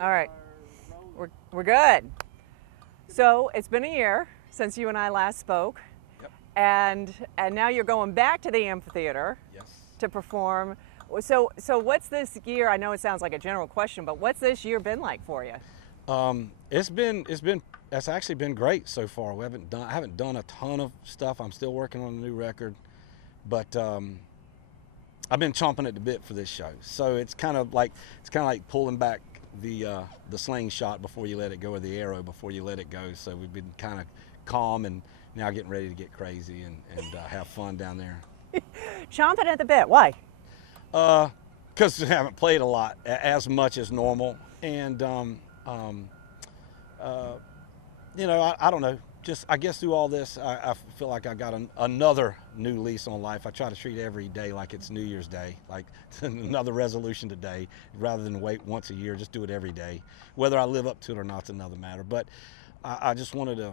All right, we're good. So it's been a year since you and I last spoke, Yep. and now you're going back to the amphitheater Yes. to perform. So what's this year? I know it sounds like a general question, but what's this year been like for you? It's actually been great so far. I haven't done a ton of stuff. I'm still working on a new record, but I've been chomping at the bit for this show. So it's kind of like pulling back the slingshot before you let it go, or the arrow before you let it go. So we've been kind of calm and now getting ready to get crazy and have fun down there. Chomping at the bit. Why? Because we haven't played a lot, as much as normal, and I don't know. Just I guess through all this, I feel like I got another new lease on life. I try to treat every day like it's New Year's Day, like another resolution today, rather than wait once a year. Just do it every day. Whether I live up to it or not's another matter. But I just wanted to,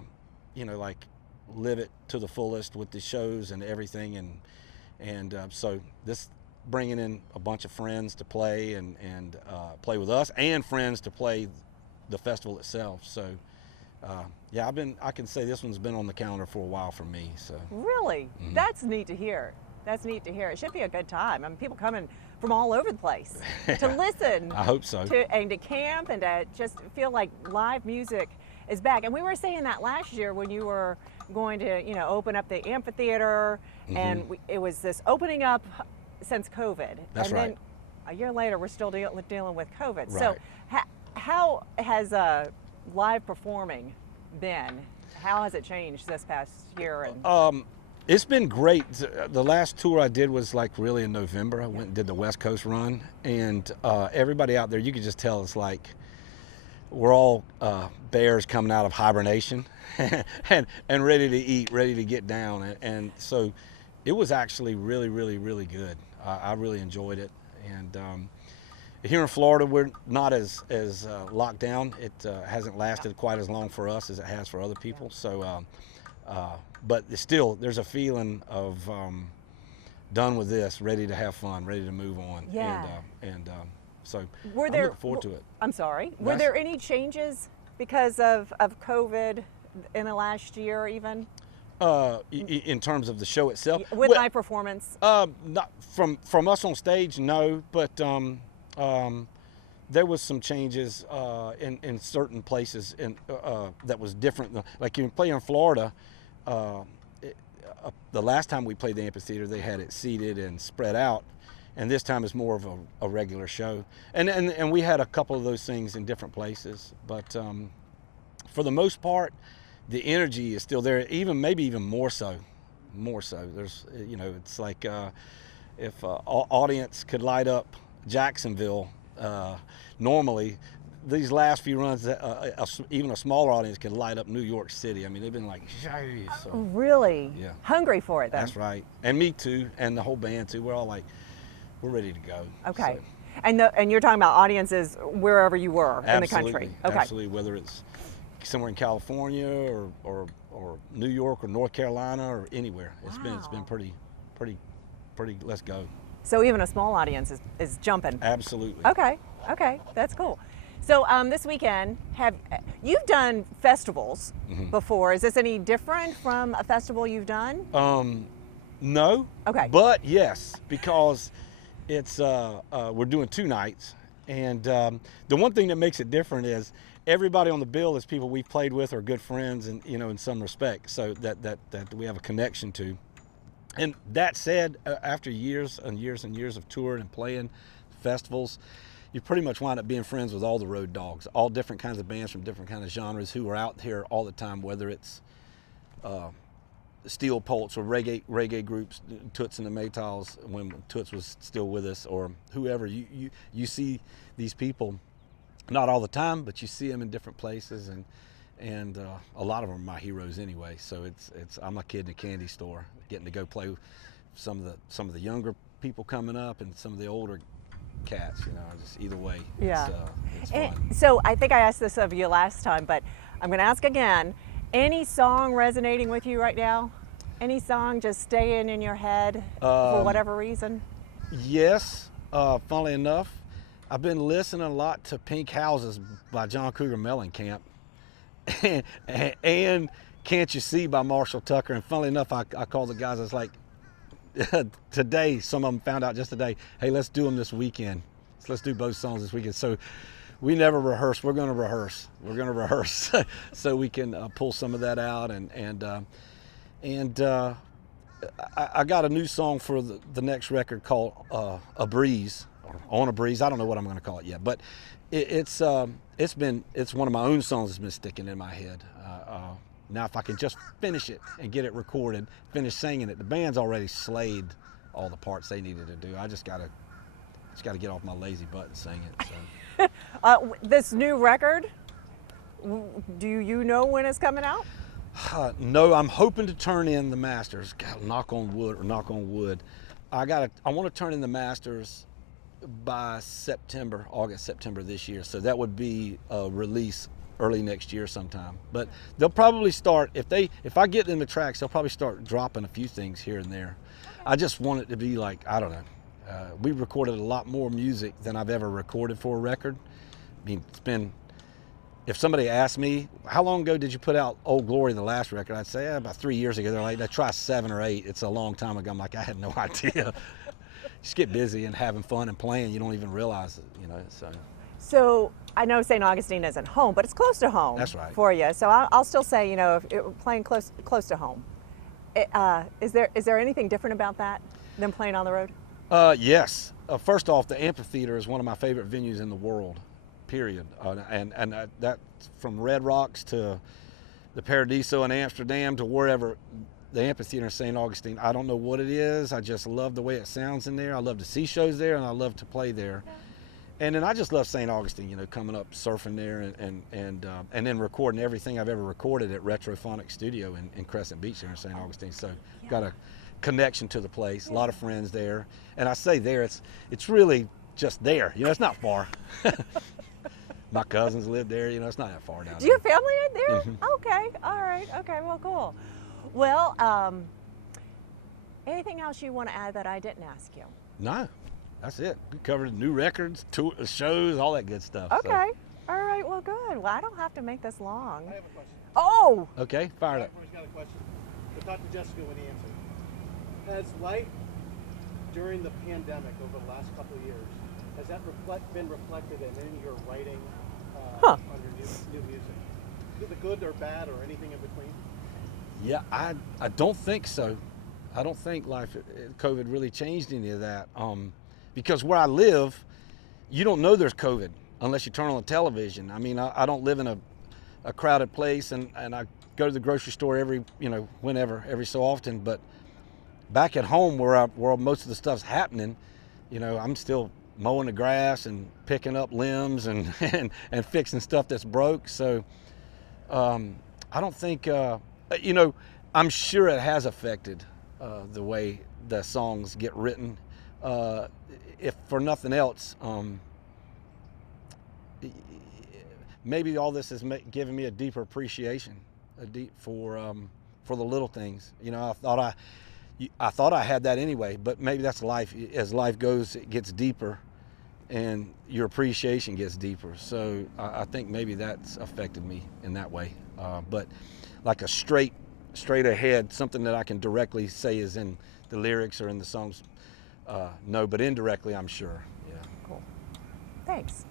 live it to the fullest with the shows and everything, and so this bringing in a bunch of friends to play and play with us, and friends to play the festival itself. So. I can say this one's been on the calendar for a while for me. So Really? Mhm. That's neat to hear. That's neat to hear. It should be a good time. I mean, people coming from all over the place to listen. I hope so. And to camp and to just feel like live music is back. And we were saying that last year when you were going to, open up the amphitheater, and it was this opening up since COVID. That's and right. then a year later, we're still dealing with COVID. Right. So how has live performing been? How has it changed this past year? And It's been great. The last tour I did was like really in November. I went and did the West Coast run, and everybody out there, you could just tell it's like we're all bears coming out of hibernation and ready to eat, ready to get down. And so it was actually really, really, really good. I really enjoyed it. And here in Florida, we're not as locked down. It hasn't lasted quite as long for us as it has for other people. So, but still, there's a feeling of done with this, ready to have fun, ready to move on. Yeah. So I'm looking forward to it. I'm sorry. Were there any changes because of COVID in the last year, even In terms of the show itself, with live performance? Not from us on stage, no, but there was some changes in certain places that was different. Like you play in Florida, the last time we played the amphitheater, they had it seated and spread out, and this time it's more of a regular show. And we had a couple of those things in different places, but for the most part, the energy is still there. Maybe even more so. There's it's like if an audience could light up Jacksonville. Normally, these last few runs, even a smaller audience can light up New York City. I mean, they've been like, so, Really? Yeah. Hungry for it, then? That's right. And me too, and the whole band too. We're all like, we're ready to go. Okay. So, And you're talking about audiences wherever you were in the country. absolutely, Okay. absolutely. Whether it's somewhere in California or New York or North Carolina or anywhere, it's been pretty. Let's go. So even a small audience is jumping. Absolutely. Okay, that's cool. So this weekend, you've done festivals before? Is this any different from a festival you've done? No. Okay. But yes, because it's we're doing 2 nights, and the one thing that makes it different is everybody on the bill is people we've played with or good friends, and in some respect, so that we have a connection to. And that said, after years and years and years of touring and playing festivals, you pretty much wind up being friends with all the road dogs, all different kinds of bands from different kinds of genres who are out here all the time, whether it's Steel Pulse or reggae groups, Toots and the Maytals when Toots was still with us, or whoever. You see these people, not all the time, but you see them in different places, and a lot of them are my heroes anyway. So I'm a kid in a candy store, getting to go play with some of the younger people coming up and some of the older cats. Just either way. Yeah. It's fun. So I think I asked this of you last time, but I'm going to ask again. Any song resonating with you right now? Any song just staying in your head for whatever reason? Yes. Funnily enough, I've been listening a lot to Pink Houses by John Cougar Mellencamp, and Can't You See by Marshall Tucker. And funnily enough, I called the guys. I was like, today, some of them found out just today, hey, let's do them this weekend. So let's do both songs this weekend. So we never rehearse. We're going to rehearse. We're going to rehearse so we can pull some of that out. I got a new song for the next record called A Breeze, or On a Breeze. I don't know what I'm going to call it yet, but it's one of my own songs that's been sticking in my head. Now, if I can just finish it and get it recorded, finish singing it, the band's already slayed all the parts they needed to do. I just gotta get off my lazy butt and sing it. So. This new record, do you know when it's coming out? No, I'm hoping to turn in the masters. God, knock on wood. I want to turn in the masters by August, September this year. So that would be a release early next year sometime. But they'll probably start, if I get them the tracks, they'll probably start dropping a few things here and there. I just want it to be like, I don't know. We recorded a lot more music than I've ever recorded for a record. I mean, it's been, if somebody asked me, how long ago did you put out Old Glory, the last record? I'd say, about 3 years ago. They're like, they try 7 or 8. It's a long time ago. I'm like, I had no idea. Just get busy and having fun and playing. You don't even realize it, you know. So I know St. Augustine isn't home, but it's close to home. That's right. For you. So I'll still say, you know, if playing close to home. Is there anything different about that than playing on the road? Yes. First off, the Amphitheatre is one of my favorite venues in the world, period. And that's from Red Rocks to the Paradiso in Amsterdam to wherever. The Amphitheatre in St. Augustine, I don't know what it is. I just love the way it sounds in there. I love to see shows there, and I love to play there. And then I just love St. Augustine, you know, coming up, surfing there, and then recording everything I've ever recorded at Retrophonic Studio in Crescent Beach here in St. Augustine. So got a connection to the place, a lot of friends there. And I say there, it's really just there. You know, it's not far. My cousins live there, you know, it's not that far down there. Do your family live there? Mm-hmm. Okay, all right, okay, well, cool. Well, anything else you want to add that I didn't ask you? No, that's it. We covered new records, tour, shows, all that good stuff. Okay, all right, well, good. Well, I don't have to make this long. I have a question. Oh! Okay, fire it up. I've got a question. But talk to Jessica when he answers. Has life during the pandemic over the last couple of years, has that been reflected in any of your writing on your new music? The good or bad or anything in between? Yeah, I don't think so. I don't think COVID really changed any of that. Because where I live, you don't know there's COVID unless you turn on the television. I mean, I don't live in a crowded place, and I go to the grocery store every so often. But back at home where most of the stuff's happening, you know, I'm still mowing the grass and picking up limbs and fixing stuff that's broke. So I don't think. You know, I'm sure it has affected the way the songs get written. If for nothing else, maybe all this has given me a deeper appreciation, for the little things. You know, I thought I had that anyway, but maybe that's life. As life goes, it gets deeper, and your appreciation gets deeper. So I think maybe that's affected me in that way. But like a straight ahead, something that I can directly say is in the lyrics or in the songs, no, but indirectly I'm sure. Yeah. Cool. Thanks.